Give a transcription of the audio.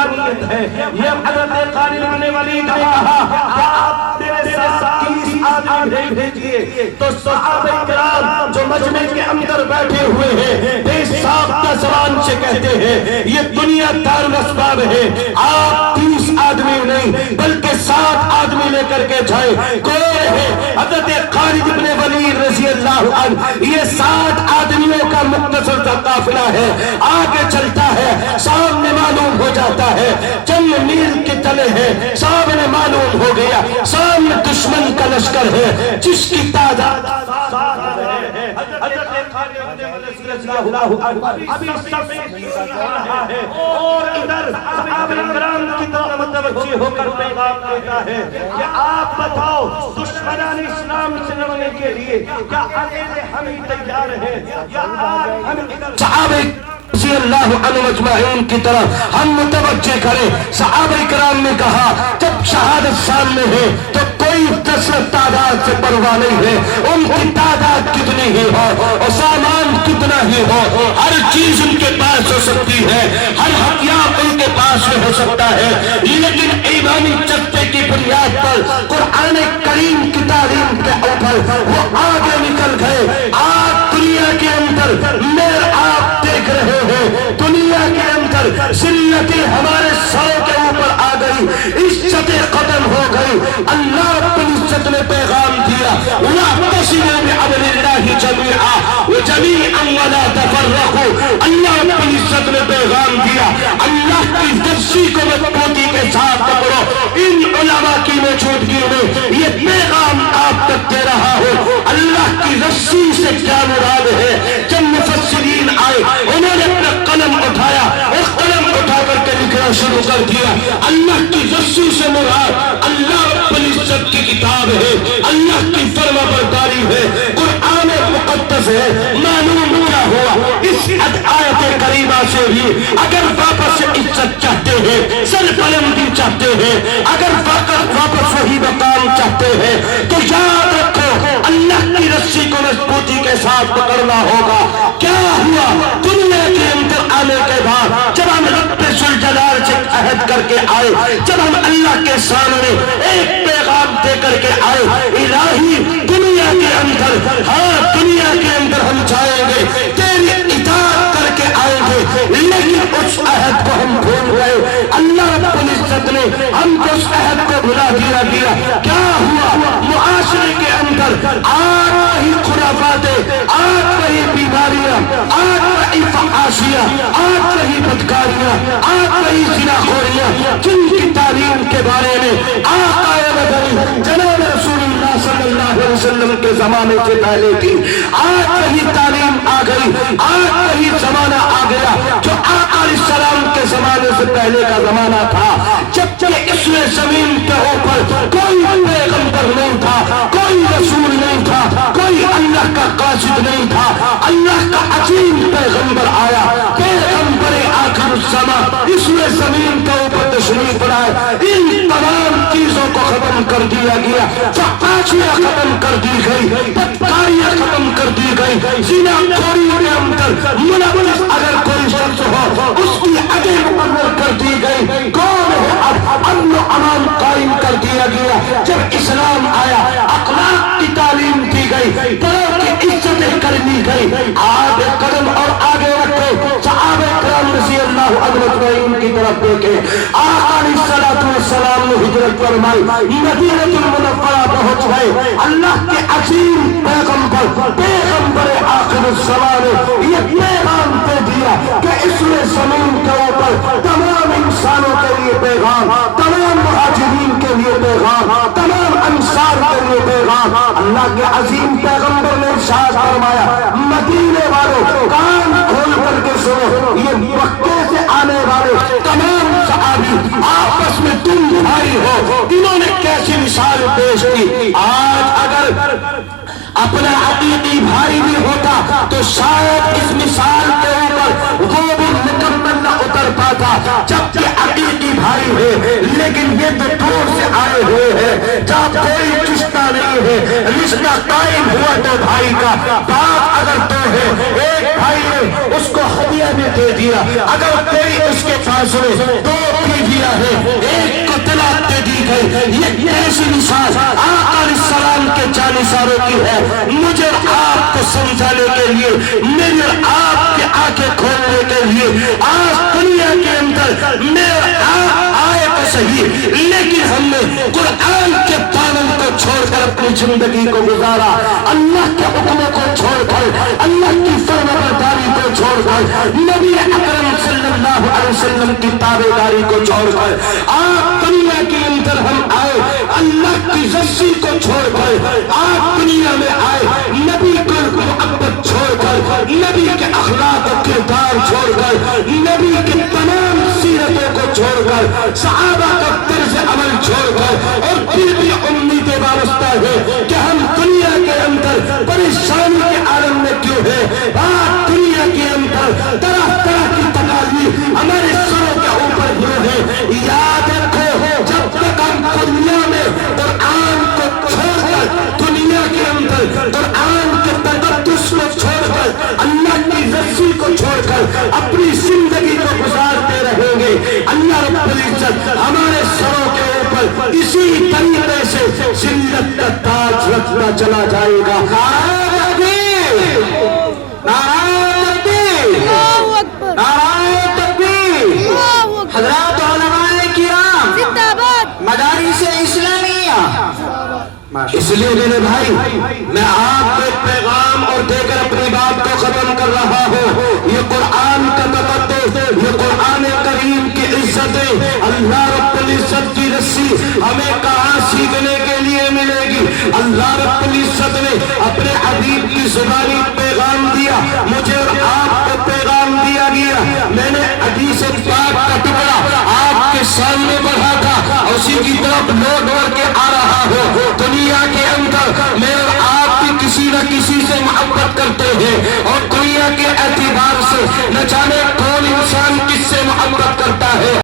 نورانیت ہے. یہ حضرت خالد بن ولید نے کہا کہ آپ میرے ساتھ 30 آدمی بھیجیے. تو صحابہ کرام جو مجمع کے اندر بیٹھے ہوئے ہیں بے ساختہ زبان سے کہتے ہیں یہ دنیا دار الاسباب ہے. آپ 30 آدمی نہیں بلکہ 7 آدمی لے کر کے جائیں. کون ہے؟ حضرت خالد بن ولید رضی اللہ عنہ. یہ 7 آدمیوں کا مختصر سا قافلہ ہے. آگے چلتا ہے، سامنے معلوم ہو جاتا ہے چند میل کے تلے ہیں. سامنے معلوم ہو گیا سامنے دشمن کا لشکر ہے جس کی تعداد ابھی اور ادھر صحابہ کرام کی طرف متوجہ ہو کر پیغام دیتا ہے کہ آپ بتاؤ دشمنان اسلام سے لڑنے کے لیے کیا اکیلے ہم ہی تیار ہیں یا ہم صحابہ رضی اللہ عنہ مجمعین کی طرف ہم متوجہ کریں. صحابہ کرام نے کہا جب شہادت سامنے ہے تو کوئی کثرت تعداد سے پرواہ نہیں ہے. ان کی تعداد کتنی ہی ہو اور سامان کتنا ہی ہو، ہر چیز ان کے پاس ہو سکتی ہے، ہر ہتھیار ان کے پاس ہو سکتا ہے. لیکن ایمانی چستے کی بنیاد پر قرآن کریم کی تعلیم کے اوپر وہ آگے نکل گئے. آج دنیا کے اندر میرے آپ دیکھ رہے ہیں دنیا کے اندر ذلتیں ہمارے سروں کے اوپر آ گئی، عزتیں ختم ہو گئی. اللہ رب العزت نے پیغام دیا وَاعْتَصِمُوا بِحَبْلِ اللَّهِ جَمِيعًا وَجَمِيعًا وَلَا تَفَرَّقُوا. اللہ رب العزت نے پیغام دیا اللہ کی رسی کو مضبوطی کے ساتھ پکڑو. ان علماء کی موجودگی میں یہ پیغام آپ تک دے رہا ہوں. اللہ کی رسی سے کیا مراد ہے؟ جب مفسرین آئے انہوں نے اپنا قلم اٹھایا اور قلم اٹھا کر کے لکھنا شروع کر دیا. اللہ کی رسی سے مراد اللہ رب العزت کی کتاب ہے، اللہ کی فرما برداری ہے، قرآن مقدس ہے. معلوم کیا ہوا اس آیت کریمہ سے بھی اگر واپس عزت چاہتے ہیں، سر بلندی چاہتے ہیں، اگر واپس وہی مقام چاہتے ہیں تو یاد رکھو اللہ کی رسی کو مضبوطی کے ساتھ پکڑنا ہوگا. کیا ہوا دنیا کے اندر آنے کے بعد جب ہم رب ذوالجلال سے عہد کر کے آئے، جب ہم اللہ کے سامنے ایک پیغام دے کر کے آئے الہی دنیا کے اندر، ہاں دنیا کے اندر ہم جائیں گے تیری اطاعت کر کے آئیں گے، لیکن اس عہد کو ہم بھول گئے. اللہ رب العزت نے ہم کو اس عہد کو بھلا دیا. کیا ہوا معاشرے کے اندر آج وہی خرافاتیں، آج وہی بیماریاں، آج وہی فحاشیاں، آج وہی بدکاریاں، آج وہی زناخوریاں جن کی تعلیم کے بارے میں آقا مدنی جناب رسول اللہ صلی اللہ علیہ وسلم کے زمانے سے پہلے تھی. آج وہی تعلیم آ گئی، آج وہی زمانہ آ گیا جو آقا علیہ السلام کے زمانے سے پہلے کا زمانہ تھا. جب اس میں زمین کے اوپر کوئی پیغمبر نہیں تھا، کوئی رسول نہیں تھا، کوئی اللہ کا قاصد نہیں تھا. اللہ کا عظیم پیغمبر آیا، پیغمبر آخر الزمان، اس میں زمین کے اوپر تشریف لائے. ان تمام چیزوں کو ختم کر دیا گیا، فحاشیاں ختم کر دی گئی، بدکاریاں ختم کر دی گئی. زناخوری کے اندر ملوث اگر کوئی شخص ہو اس کی حد مقرر کر دی گئی. کون ہے؟ اب امن و امان قائم کر دیا گیا. جب اسلام آیا اخلاق کی تعلیم دی گئی، بڑوں کی عزتیں کر لی گئی. آگے قدم اور آگے رکھو. صحابہ کرام رضی اللہ عنہ مجمعین کی طرف دیکھیں. آقا علیہ السلام نے ہجرت فرمائی، مدینہ المنورہ پہنچ گئے. اللہ کے عظیم پیغمبر آخر الزمان نے یہ پیغام دے دیا کہ اس میں زمین کے اوپر تمام انسانوں کے لیے پیغام، تمام مہاجرین کے لیے پیغام، تمام انصار کے لیے پیغام. اللہ کے عظیم پیغمبر نے ارشاد فرمایا مدینے والوں کان کھول کر کے سنو، یہ مکے سے آنے والے تمام صحابی آپس میں تم بھائی ہو. انہوں نے کیسی مثال پیش کی. آج اگر اپنا حقیقی بھائی بھی ہوتا تو شاید اس مثال کے اوپر وہ بھی مکمل نہ اتر پاتا. جب کہ حقیقی بھائی ہے لیکن یہ تو دور سے آئے ہوئے ہیں جب کوئی رشتہ نہیں ہے. رشتہ قائم ہوا تو بھائی کا بات اگر تو ہے، ایک بھائی نے اس کو ہدیہ میں دے دیا، اگر کوئی اس کے فاصلے 2 گیا ہے، ایک کو طلاق دے دی گئی۔ یہ کیسی مثال آقا علیہ السلام کے جانثاروں کی ہے؟ مجھے اور آپ کو سمجھانے کے لیے، میری اور آپ کے آنکھیں کھولنے کے لیے آج دنیا کے اندر میرے آپ آئے تو صحیح، لیکن ہم نے قرآن کے پابند کو چھوڑ کر اپنی زندگی کو گزارا، اللہ کے حکموں کو چھوڑ کر، اللہ کی فرمانبرداری کو چھوڑ کر، نبی اکرم صلی اللہ علیہ وسلم کی تابعداری کو چھوڑ کر آپ دنیا کے اندر ہم آئے، اللہ کی رسی کو چھوڑ کر آپ دنیا میں آئے، نبی کو محبت چھوڑ کر، نبی کے اخلاق و کردار چھوڑ کر، نبی کے تمام سیرتوں کو چھوڑ کر، صحابہ کا طرز عمل چھوڑ کر، اور پھر بھی امید وابستہ ہے کہ ہم دنیا کے اندر پریشانی کے عالم میں کیوں ہے، آج دنیا کے اندر طرح طرح کی تکالیف ہمارے سروں کے اوپر کیوں ہے۔ یاد رکھو جب تک ہم دنیا میں قرآن کو چھوڑ کر، دنیا کے اندر قرآن کے تقدس کو چھوڑ کر، اللہ کی رسی کو چھوڑ کر اپنی زندگی کو گزارتے رہیں گے، اللہ رب العزت ہمارے سروں کے اوپر اسی طریقے سے ذلت کا تاج رکھنا چلا جائے گا۔ نعرہ تکبیر، نعرہ تکبیر، نعرہ تکبیر۔ حضرات علماء کرام، مدارس اسلامیہ، اس لیے میرے بھائی میں آپ کو ایک پیغام اور دے کر اپنی بات کو ختم کر رہا ہوں۔ یہ قرآن کا تقدس، یہ قرآن کریم کی عزتیں، اللہ رب العزت کی رسی ہمیں کہاں سیکھنے کے لیے ملے گی؟ اللہ رب العزت نے اپنے حبیب کی زبانی پیغام دیا، مجھے اور آپ کو پیغام دیا گیا۔ میں نے حدیث پاک کا ٹکڑا آپ کے سامنے پڑھا تھا، اسی کی طرف لوٹ کر کے آ رہا ہوں۔ دنیا کے اندر میں اور آپ بھی کسی نہ کسی سے محبت کرتے ہیں، اور دنیا کے اعتبار سے نہ جانے کون انسان کس سے محبت کرتا ہے۔